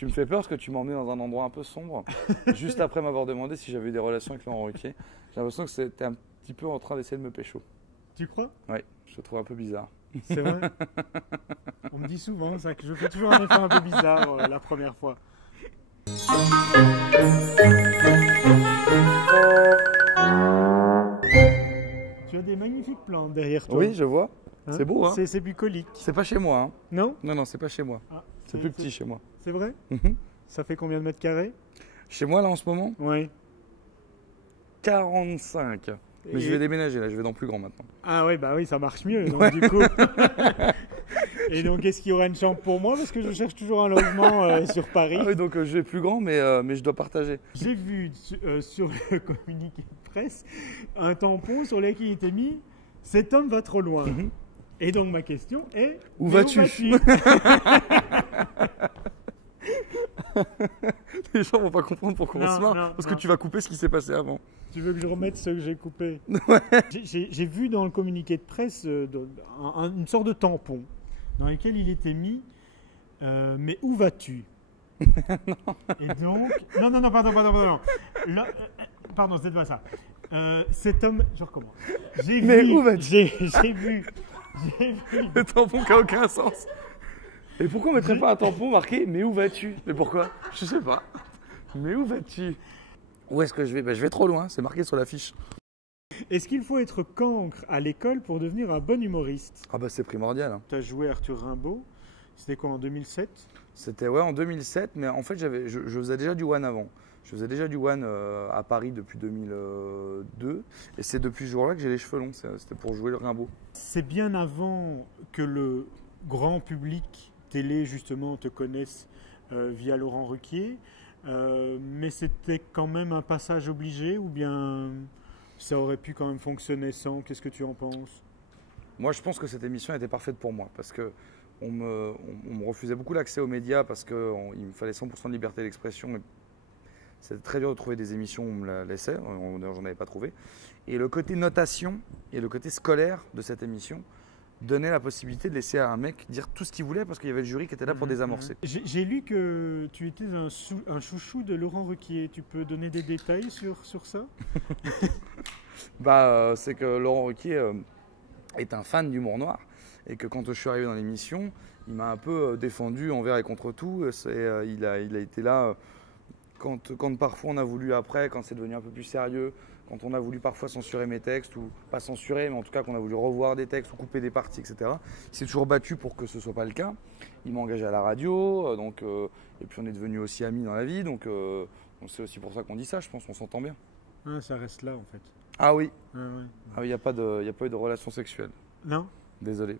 Tu me fais peur parce que tu m'as emmené dans un endroit un peu sombre, juste après m'avoir demandé si j'avais eu des relations avec Laurent Ruquier. J'ai l'impression que c'était un petit peu en train d'essayer de me pécho. Tu crois? Oui, je le trouve un peu bizarre. C'est vrai. On me dit souvent ça, que je fais toujours un effet un peu bizarre la première fois. Tu as des magnifiques plantes derrière toi. Oui, je vois. Hein? C'est beau, hein? C'est bucolique. C'est pas chez moi, hein? Non? Non, non, c'est pas chez moi. Ah, C'est plus petit chez moi. C'est vrai? Mhm. Ça fait combien de mètres carrés? Chez moi, là, en ce moment, Oui. 45. Mais je vais déménager, là, je vais dans plus grand maintenant. Ah ouais, bah oui, ça marche mieux, donc du coup. Et donc, est-ce qu'il y aura une chambre pour moi? Parce que je cherche toujours un logement sur Paris. Ah oui, donc je vais plus grand, mais je dois partager. J'ai vu sur le communiqué de presse un tampon sur lequel il était mis « Cet homme va trop loin ». Et donc, ma question est « Où vas-tu » Les gens vont pas comprendre pourquoi on se marre, parce que tu vas couper ce qui s'est passé avant. Tu veux que je remette ce que j'ai coupé? Ouais. J'ai vu dans le communiqué de presse une sorte de tampon dans lequel il était mis mais où vas-tu? Et donc... Non, pardon. Là, pardon, c'est pas ça. Cet homme... Je recommence. Mais où vas-tu? J'ai vu... Le tampon qui n'a aucun sens. Et pourquoi on ne mettrait pas un tampon marqué « Mais où vas-tu » Mais pourquoi? Je sais pas. Mais où vas-tu? Où est-ce que je vais? Ben, je vais trop loin, c'est marqué sur l'affiche. Est-ce qu'il faut être cancre à l'école pour devenir un bon humoriste? Ah bah c'est primordial. Hein. Tu as joué Arthur Rimbaud, c'était quoi, en 2007? C'était ouais, en 2007, mais en fait je faisais déjà du one avant. Je faisais déjà du one à Paris depuis 2002, et c'est depuis ce jour-là que j'ai les cheveux longs, c'était pour jouer le Rimbaud. C'est bien avant que le grand public télé justement te connaisse via Laurent Ruquier, mais c'était quand même un passage obligé ou bien ça aurait pu quand même fonctionner sans? Qu'est-ce que tu en penses? Moi je pense que cette émission était parfaite pour moi, parce que on me refusait beaucoup l'accès aux médias parce qu'il me fallait 100% de liberté d'expression. C'était très dur de trouver des émissions où on me la laissait, j'en avais pas trouvé. Et le côté notation et le côté scolaire de cette émission donnait la possibilité de laisser à un mec dire tout ce qu'il voulait parce qu'il y avait le jury qui était là pour désamorcer. J'ai lu que tu étais un chouchou de Laurent Ruquier. Tu peux donner des détails sur ça? C'est que Laurent Ruquier est un fan d'humour noir et que quand je suis arrivé dans l'émission, il m'a un peu défendu envers et contre tout. Il a été là quand parfois on a voulu après, quand c'est devenu un peu plus sérieux, quand on a voulu parfois censurer mes textes, ou pas censurer, mais en tout cas qu'on a voulu revoir des textes ou couper des parties, etc. Il s'est toujours battu pour que ce ne soit pas le cas. Il m'a engagé à la radio, et puis on est devenus aussi amis dans la vie, donc c'est aussi pour ça qu'on dit ça, je pense qu'on s'entend bien. Ah, ça reste là en fait. Ah oui. Ah, ouais. Ah oui, il n'y a pas eu de relation sexuelle. Non? Désolé.